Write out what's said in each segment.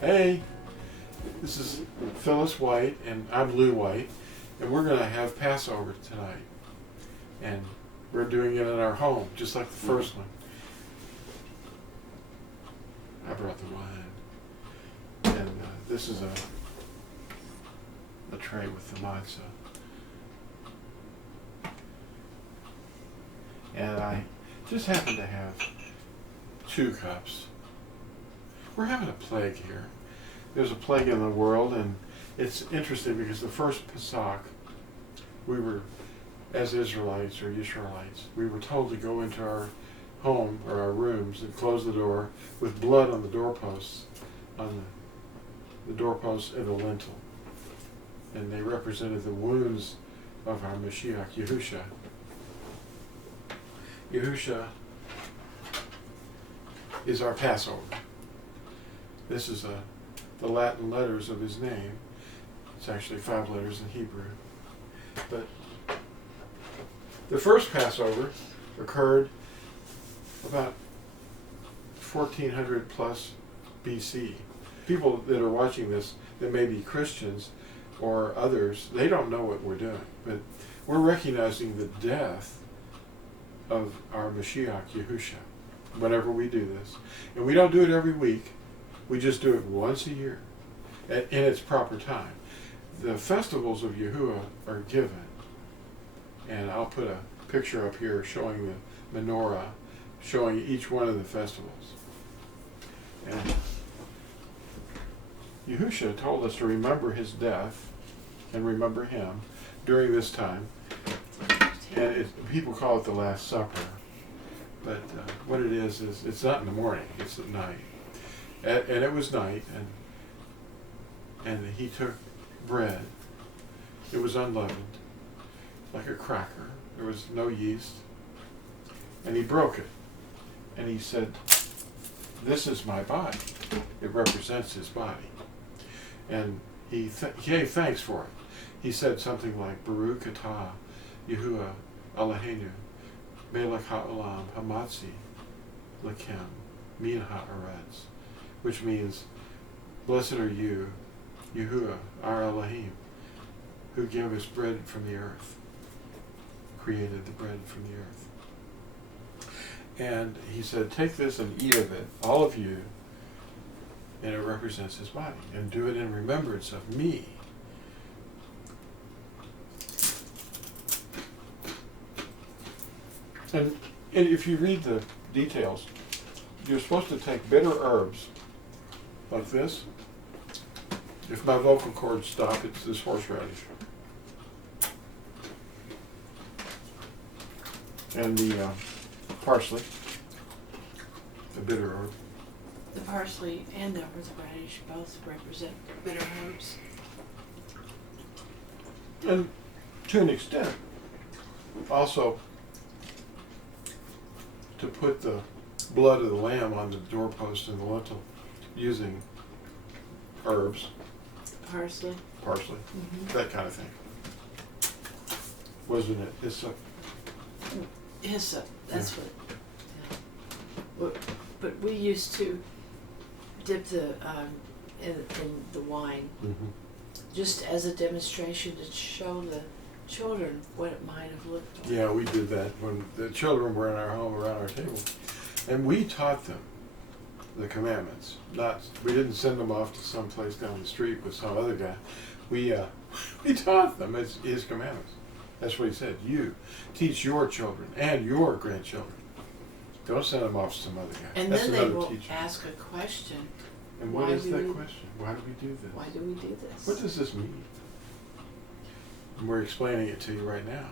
Hey, this is Phyllis White, and I'm Lew White, and we're going to have Passover tonight. And we're doing it in our home, just like the first one. I brought the wine. And this is a tray with the matzah. And I just happen to have 2 cups. We're having a plague here. There's a plague in the world, and it's interesting because the first Pesach, we were, as Israelites or Yisraelites, we were told to go into our home or our rooms and close the door with blood on the doorposts, on the doorposts and the lintel. And they represented the wounds of our Mashiach, Yahusha. Yahusha is our Passover. This is the Latin letters of his name. It's actually 5 letters in Hebrew. But the first Passover occurred about 1400 plus BC. People that are watching this that may be Christians or others, they don't know what we're doing. But we're recognizing the death of our Mashiach, Yahusha, whenever we do this. And we don't do it every week. We just do it once a year in its proper time. The festivals of Yahuah are given. And I'll put a picture up here showing the menorah, showing each one of the festivals. And Yahusha told us to remember his death and remember him during this time. And people call it the Last Supper. But what it is it's not in the morning, it's at night. And it was night, and he took bread. It was unleavened, like a cracker. There was no yeast. And he broke it. And he said, "This is my body." It represents his body. And he gave thanks for it. He said something like, "Baruch atah Yahuah Eloheinu melech ha'olam hamatzi lekem min ha'aretz," which means, "Blessed are you, Yahuah, our Elohim, who gave us bread from the earth," created the bread from the earth. And he said, "Take this and eat of it, all of you," and it represents his body, "and do it in remembrance of me." And if you read the details, you're supposed to take bitter herbs like this. If my vocal cords stop, it's this horseradish. And the parsley, the bitter herb. The parsley and the horseradish both represent bitter herbs. And to an extent, also to put the blood of the lamb on the doorpost and the lintel using herbs. Parsley. That kind of thing. Wasn't it? Hyssop. Hyssop, that's what. Yeah. But we used to dip the in the wine, just as a demonstration to show the children what it might have looked like. Yeah, we did that when the children were in our home around our table, and we taught them the commandments. We didn't send them off to some place down the street with some other guy. We taught them his commandments. That's what he said. You teach your children and your grandchildren. Don't send them off to some other guy. And That's then they will teacher. Ask a question. And what is that question? Why do we do this? Why do we do this? What does this mean? And we're explaining it to you right now.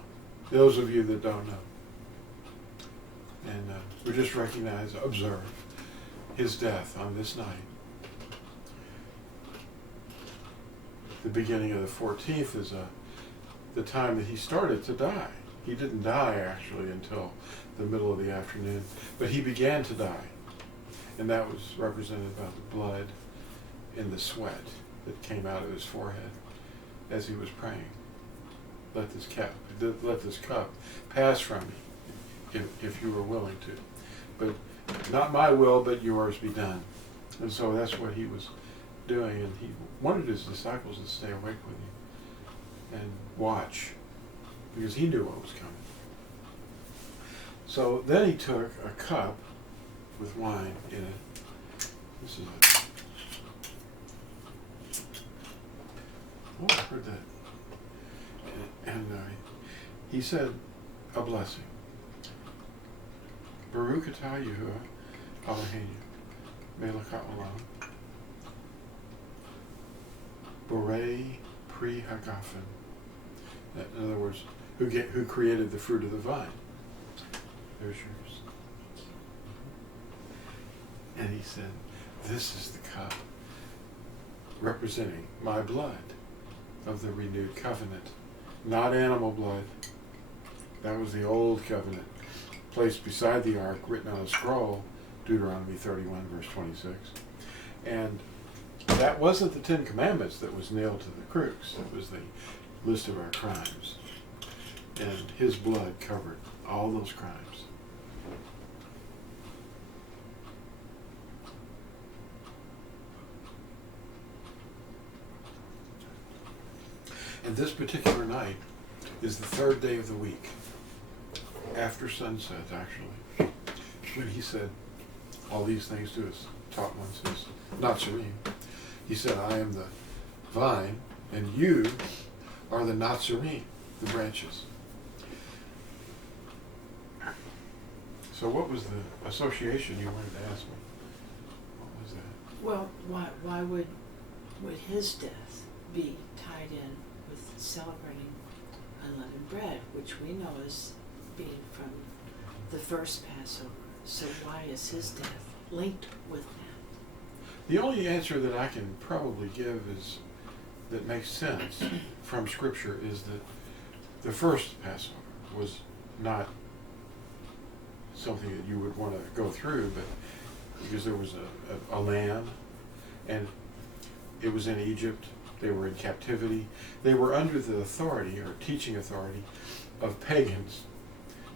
Those of you that don't know. And we just observe his death on this night. The beginning of the 14th is the time that he started to die. He didn't die actually until the middle of the afternoon, but he began to die. And that was represented by the blood and the sweat that came out of his forehead as he was praying. Let this cup pass from me, if you were willing to. But not my will, but yours be done. And so that's what he was doing, and he wanted his disciples to stay awake with him and watch, because he knew what was coming. So then he took a cup with wine in it. This is it. Oh, I heard that. And he said a blessing. Baruch atah Yahuah Eloheinu melech haolam borei pri hagafen. In other words, who created the fruit of the vine. There's yours. And he said, this is the cup representing my blood of the renewed covenant. Not animal blood. That was the old covenant, placed beside the ark, written on a scroll, Deuteronomy 31, verse 26. And that wasn't the Ten Commandments that was nailed to the crux. It was the list of our crimes. And his blood covered all those crimes. And this particular night is the third day of the week, after sunset, actually, when he said all these things to his taught ones, his Nazarene. He said, I am the vine, and you are the Nazarene, the branches. So what was the association you wanted to ask me? What was that? Well, why would his death be tied in with celebrating unleavened bread, which we know as being from the first Passover? So why is his death linked with that? The only answer that I can probably give is that makes sense from Scripture is that the first Passover was not something that you would want to go through, but because there was a lamb, and it was in Egypt. They were in captivity. They were under the authority, or teaching authority, of pagans.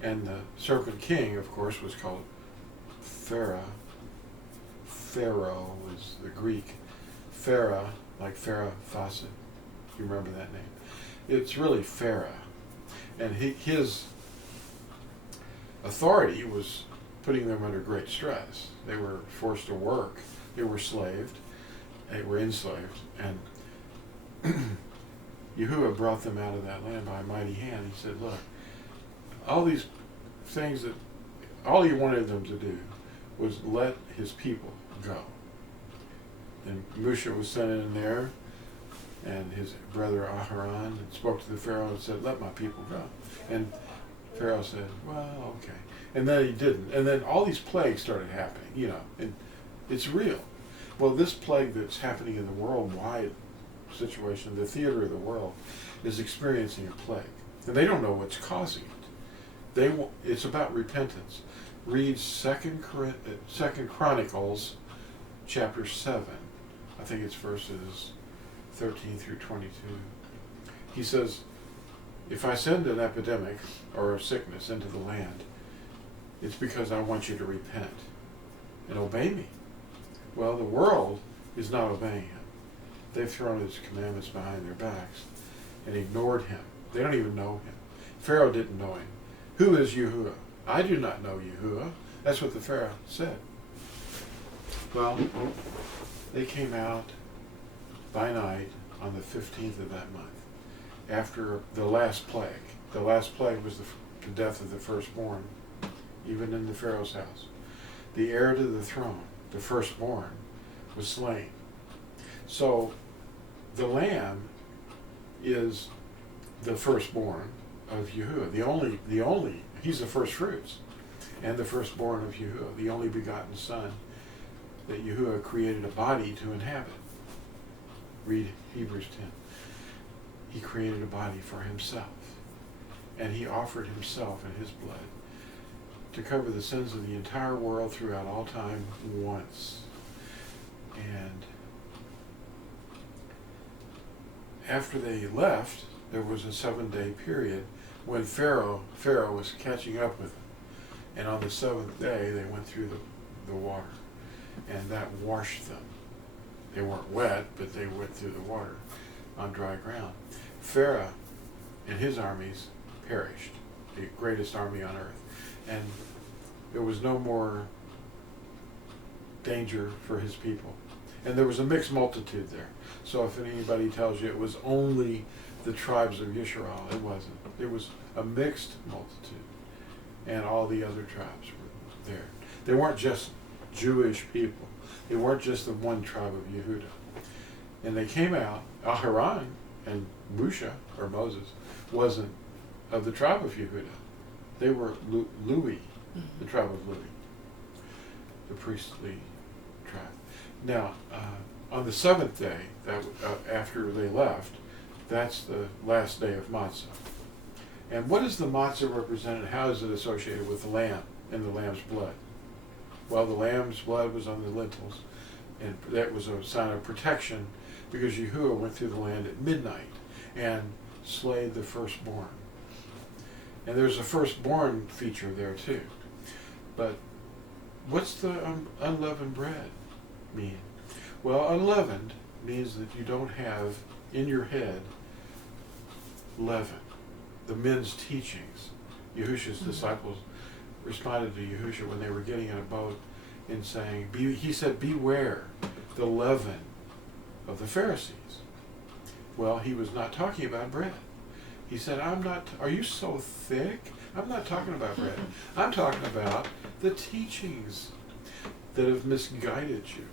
And the serpent king, of course, was called Farah. Pharaoh was the Greek. Farah, like Farah Fawcett. You remember that name? It's really Farah. And his authority was putting them under great stress. They were forced to work. They were slaved. They were enslaved. And Yahuah brought them out of that land by a mighty hand. He said, look, all these things that all he wanted them to do was let his people go. And Moshe was sent in there, and his brother Aharon, and spoke to the Pharaoh and said, let my people go. And Pharaoh said, well, okay. And then he didn't. And then all these plagues started happening, and it's real. Well, this plague that's happening in the worldwide situation, the theater of the world, is experiencing a plague. And they don't know what's causing it. It's about repentance. Read 2 Chronicles chapter 7. I think it's verses 13 through 22. He says, if I send an epidemic or a sickness into the land, it's because I want you to repent and obey me. Well, the world is not obeying him. They've thrown his commandments behind their backs and ignored him. They don't even know him. Pharaoh didn't know him. Who is Yahuah? I do not know Yahuah. That's what the Pharaoh said. Well, they came out by night on the 15th of that month, after the last plague. The last plague was the death of the firstborn, even in the Pharaoh's house. The heir to the throne, the firstborn, was slain. So the lamb is the firstborn of Yahuah. The only, he's the first fruits, and the firstborn of Yahuah, the only begotten son that Yahuah created a body to inhabit. Read Hebrews 10. He created a body for himself, and he offered himself and his blood to cover the sins of the entire world throughout all time once. And after they left, there was a 7-day period when Pharaoh was catching up with them. And on the 7th day, they went through the water, and that washed them They weren't wet, but they went through the water on dry ground. Farah and his armies perished, the greatest army on earth. And there was no more danger for his people. And there was a mixed multitude there. So if anybody tells you it was only the tribes of Yisrael, it wasn't. It was a mixed multitude. And all the other tribes were there. They weren't just Jewish people. They weren't just the one tribe of Yehuda. And they came out, Aharon and Musha, or Moses, wasn't of the tribe of Yehuda. They were Lewi, the tribe of Lewi, the priestly tribe. Now, on the seventh day, that after they left, that's the last day of matzah. And what is the matzah represented? How is it associated with the lamb and the lamb's blood? Well, the lamb's blood was on the lintels, and that was a sign of protection, because Yahuah went through the land at midnight and slayed the firstborn. And there's a firstborn feature there too. But what's the unleavened bread mean? Well, unleavened means that you don't have in your head leaven. The men's teachings. Yahusha's disciples responded to Yahusha when they were getting in a boat and saying, he said, beware the leaven of the Pharisees. Well, he was not talking about bread. He said, are you so thick? I'm not talking about bread. I'm talking about the teachings that have misguided you.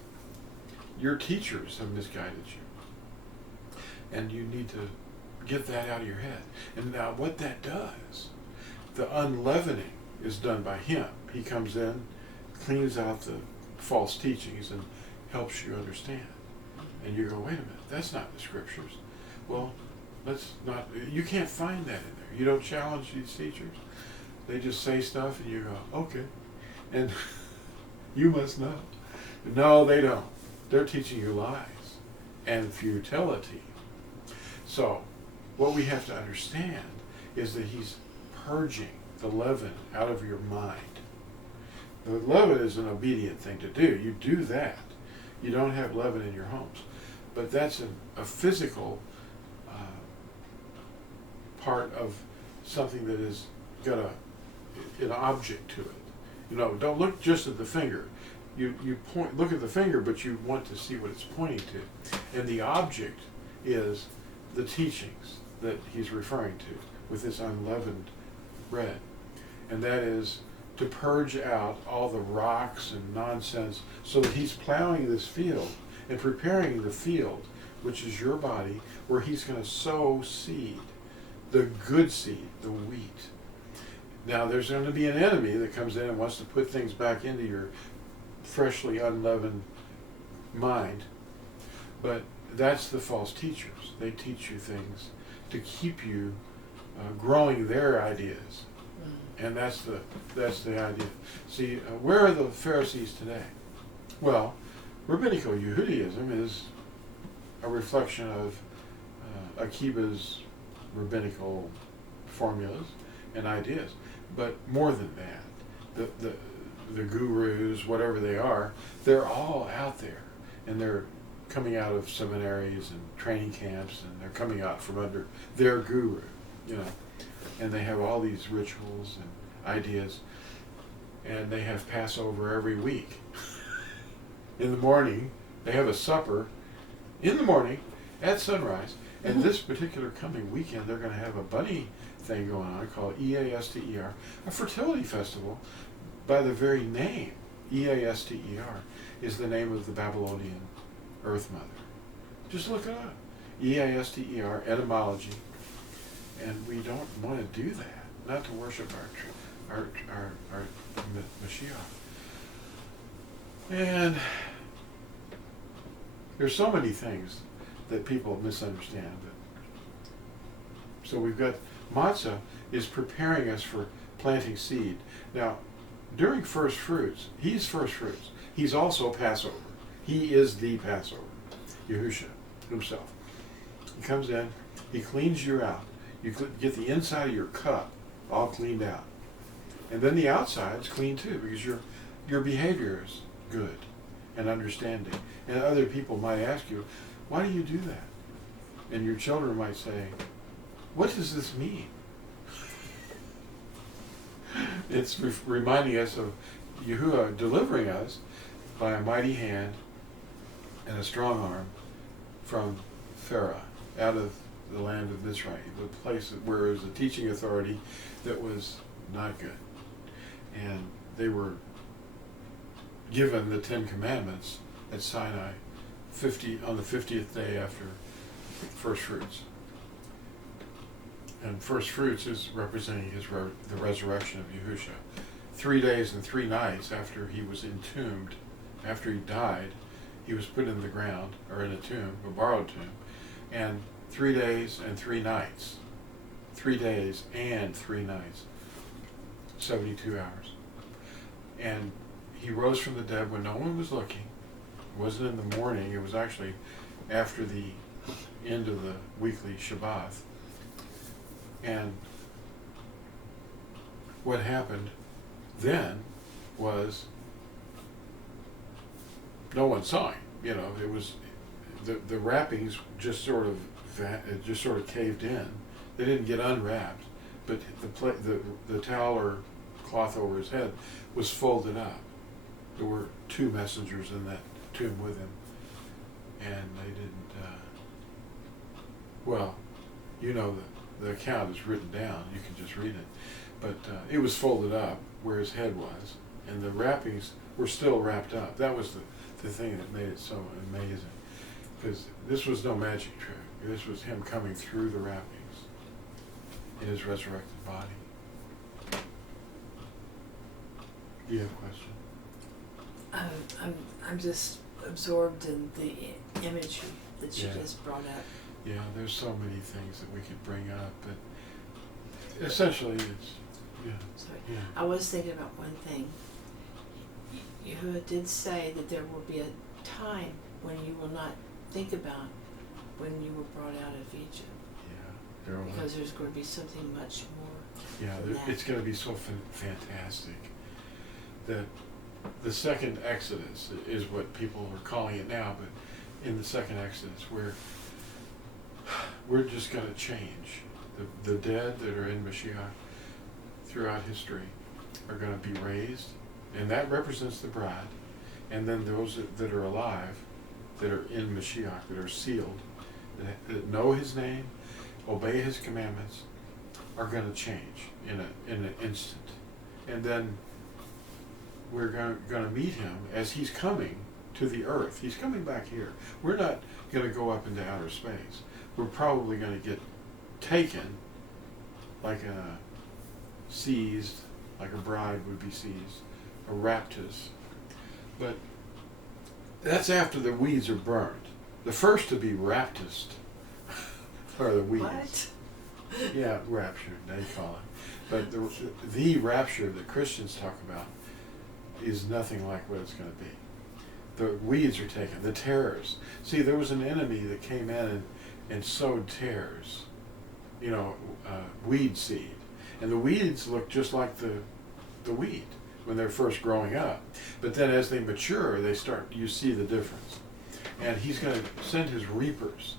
Your teachers have misguided you. And you need to get that out of your head. And now what that does, the unleavening is done by him. He comes in, cleans out the false teachings, and helps you understand. And you go, wait a minute, that's not the scriptures. Well, you can't find that in there. You don't challenge these teachers. They just say stuff and you go, okay. And you must know. No, they don't. They're teaching you lies and futility. So, what we have to understand is that he's purging the leaven out of your mind. The leaven is an obedient thing to do. You do that. You don't have leaven in your homes. But that's a physical part of something that has got an object to it. Don't look just at the finger. You look at the finger, but you want to see what it's pointing to. And the object is the teachings that he's referring to with this unleavened bread. And that is to purge out all the rocks and nonsense, so that he's plowing this field and preparing the field, which is your body, where he's going to sow seed, the good seed, the wheat. Now, there's going to be an enemy that comes in and wants to put things back into your freshly unleavened mind, but that's the false teachers. They teach you things to keep you growing their ideas. And that's the idea. See, where are the Pharisees today? Well, rabbinical Yehudaism is a reflection of Akiba's rabbinical formulas and ideas. But more than that, the gurus, whatever they are, they're all out there. And they're coming out of seminaries and training camps, and they're coming out from under their guru, and they have all these rituals and ideas, and they have Passover every week. In the morning, they have a supper in the morning at sunrise, and this particular coming weekend, they're going to have a bunny thing going on called Easter, a fertility festival by the very name. Easter is the name of the Babylonian Earth Mother. Just look it up. Easter, etymology. And we don't want to do that, not to worship our Mashiach. And there's so many things that people misunderstand. So we've got matzah is preparing us for planting seed. Now, during first fruits, he's first fruits. He's also Passover. He is the Passover, Yahusha himself. He comes in, he cleans you out. You get the inside of your cup all cleaned out. And then the outside's clean too, because your behavior is good. and understanding. And other people might ask you, why do you do that? And your children might say, what does this mean? It's reminding us of Yahuah delivering us by a mighty hand and a strong arm from Farah, out of the land of Mitzrayim, the place where it was a teaching authority that was not good. And they were given the 10 Commandments at Sinai on the 50th day after first fruits. And first fruits is representing the resurrection of Yahusha. 3 days and 3 nights after he was entombed, after he died, he was put in the ground, or in a tomb, a borrowed tomb, and 3 days and 3 nights. 3 days and 3 nights. 72 hours. And he rose from the dead when no one was looking. It wasn't in the morning, it was actually after the end of the weekly Shabbat. And what happened then was no one saw him. You know, it was the wrappings just sort of caved in. They didn't get unwrapped, but the towel or cloth over his head was folded up. There were 2 messengers in that tomb with him, and they didn't. Well, you know the account is written down. You can just read it, but it was folded up where his head was, and the wrappings were still wrapped up. That was the thing that made it so amazing, because this was no magic trick. This was him coming through the wrappings in his resurrected body. Do you have a question? I'm just absorbed in the imagery that you just brought up. Yeah, there's so many things that we could bring up, but essentially it's, Sorry. Yeah. I was thinking about one thing. Yahuah did say that there will be a time when you will not think about when you were brought out of Egypt. Yeah. Because there's going to be something much more. Yeah, it's going to be so fantastic that the second Exodus is what people are calling it now, but in the second Exodus, we're just going to change. The dead that are in Mashiach throughout history are going to be raised, and that represents the bride. And then those that are alive, that are in Mashiach, that are sealed, that know his name, obey his commandments, are going to change in an instant. And then we're going to meet him as he's coming to the earth. He's coming back here. We're not going to go up into outer space. We're probably going to get taken like seized, like a bride would be seized, a raptus. But that's after the weeds are burned. The first to be raptused are the weeds. What? Yeah, rapture, they call it. But the rapture that Christians talk about is nothing like what it's going to be. The weeds are taken, the tares. See, there was an enemy that came in and sowed tares, weed seed. And the weeds look just like the wheat when they're first growing up. But then as they mature, you see the difference. And he's going to send his reapers,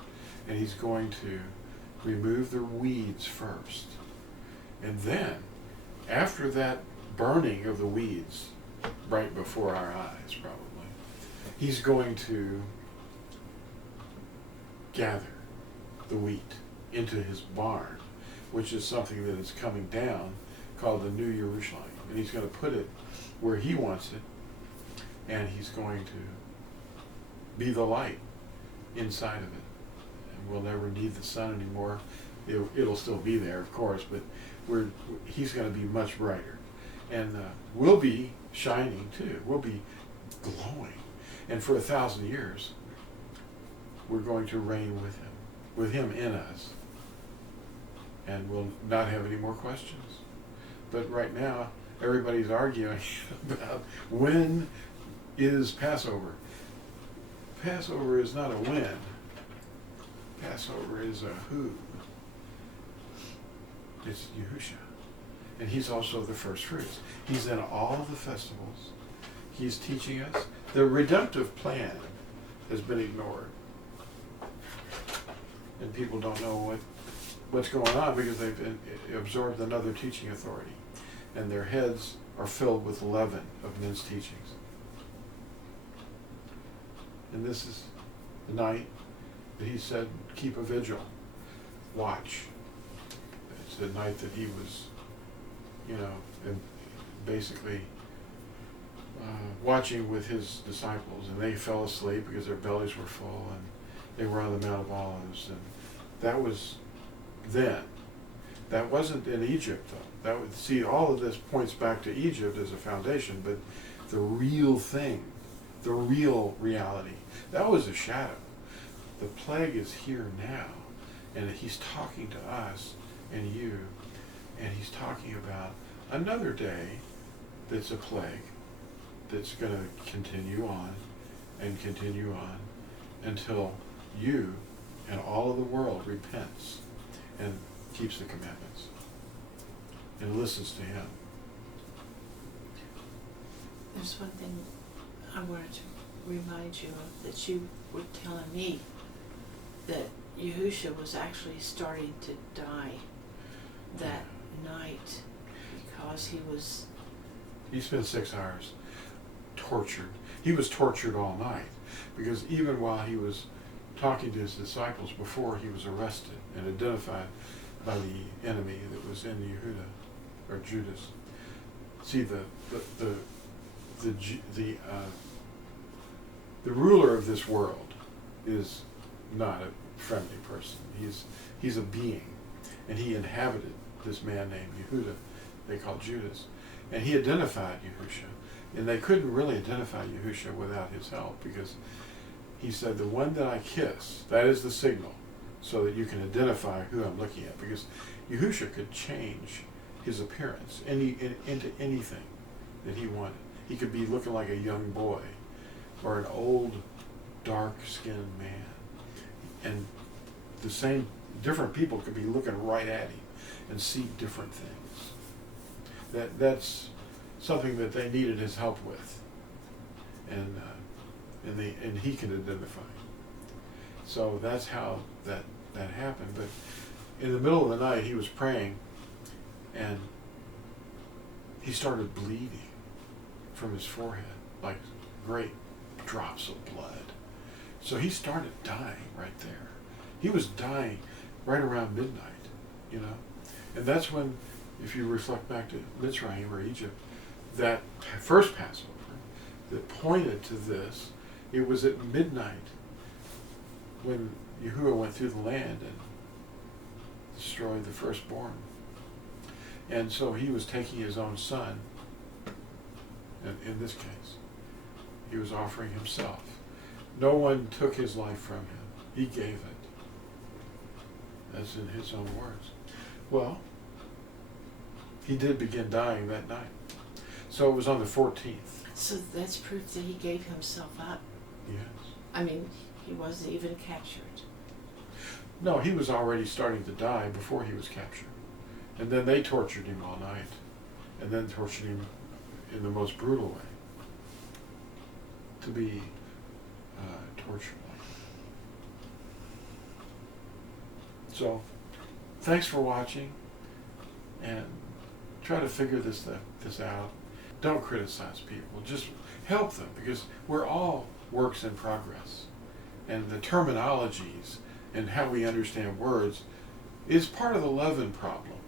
and he's going to remove the weeds first. And then, after that burning of the weeds, right before our eyes probably, he's going to gather the wheat into his barn, which is something that is coming down called the New Jerusalem. And he's going to put it where he wants it, and he's going to be the light inside of it. And we'll never need the sun anymore. It'll still be there, of course, but he's going to be much brighter. And we'll be shining too. We'll be glowing. And for 1,000 years, we're going to reign with him in us. And we'll not have any more questions. But right now, everybody's arguing about when is Passover. Passover is not a when. Passover is a who. It's Yahusha. And he's also the first fruits. He's in all the festivals. he's teaching us. The redemptive plan has been ignored. And people don't know what's going on because they've absorbed another teaching authority. And their heads are filled with leaven of men's teachings. And this is the night that he said, keep a vigil, watch. It's the night that he was, basically watching with his disciples, and they fell asleep because their bellies were full, and they were on the Mount of Olives, and that was then. That wasn't in Egypt, though. All of this points back to Egypt as a foundation, but the real thing, the real reality, that was a shadow. The plague is here now, and he's talking to us and you, and he's talking about another day that's a plague that's going to continue on and continue on until you and all of the world repents and keeps the commandments and listens to him. There's one thing I wanted to remind you of that you were telling me, that Yahusha was actually starting to die that night because he spent 6 hours tortured. He was tortured all night because even while he was talking to his disciples before he was arrested and identified by the enemy that was in Yehuda or Judas. See, the ruler of this world is not a friendly person. He's a being, and he inhabited this man named Yehuda, they called Judas, and he identified Yahusha, and they couldn't really identify Yahusha without his help, because he said, the one that I kiss, that is the signal, so that you can identify who I'm looking at, because Yahusha could change his appearance into anything that he wanted. He could be looking like a young boy, or an old, dark-skinned man, and different people could be looking right at him and see different things. That's something that they needed his help with, and he can identify. So that's how that happened. But in the middle of the night, he was praying, and he started bleeding from his forehead, like great drops of blood. So he started dying right there. He was dying right around midnight, And that's when, if you reflect back to Mitzrayim or Egypt, that first Passover that pointed to this, it was at midnight when Yahuah went through the land and destroyed the firstborn. And so he was taking his own son, and in this case, he was offering himself. No one took his life from him. He gave it. That's in his own words. Well, he did begin dying that night. So it was on the 14th. So that's proof that he gave himself up. Yes. I mean, he wasn't even captured. No, he was already starting to die before he was captured. And then they tortured him all night. And then tortured him in the most brutal way. To be tortured like that. So, thanks for watching. And try to figure this out. Don't criticize people. Just help them, because we're all works in progress. And the terminologies and how we understand words is part of the leaven problem,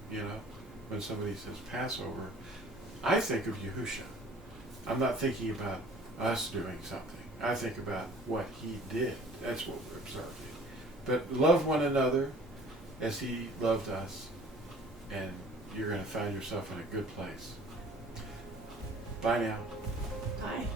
When somebody says Passover, I think of Yahusha. I'm not thinking about us doing something. I think about what he did. That's what we're observing. But love one another as he loved us, and you're going to find yourself in a good place. Bye now. Bye.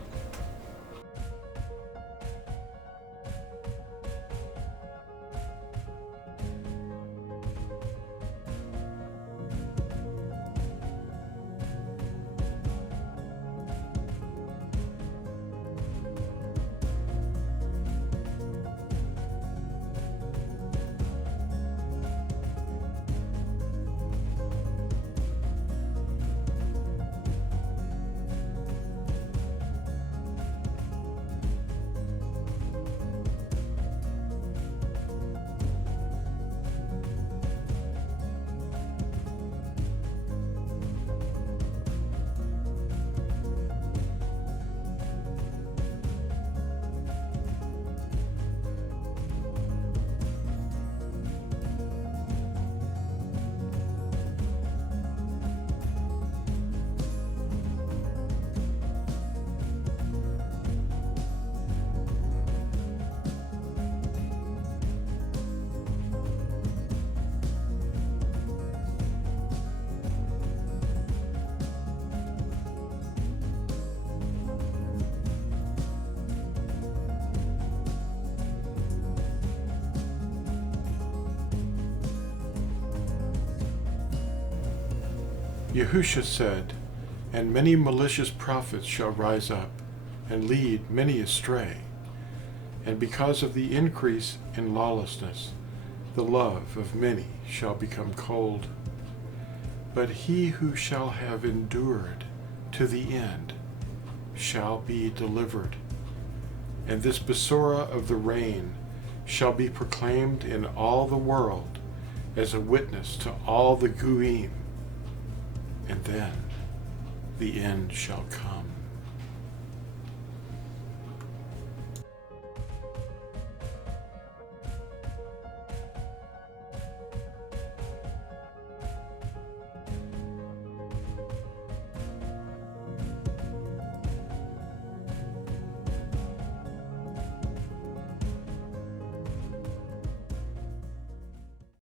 Yahusha said, "And many malicious prophets shall rise up, and lead many astray. And because of the increase in lawlessness, the love of many shall become cold. But he who shall have endured to the end shall be delivered. And this Besorah of the reign shall be proclaimed in all the world as a witness to all the Goyim, and then the end shall come."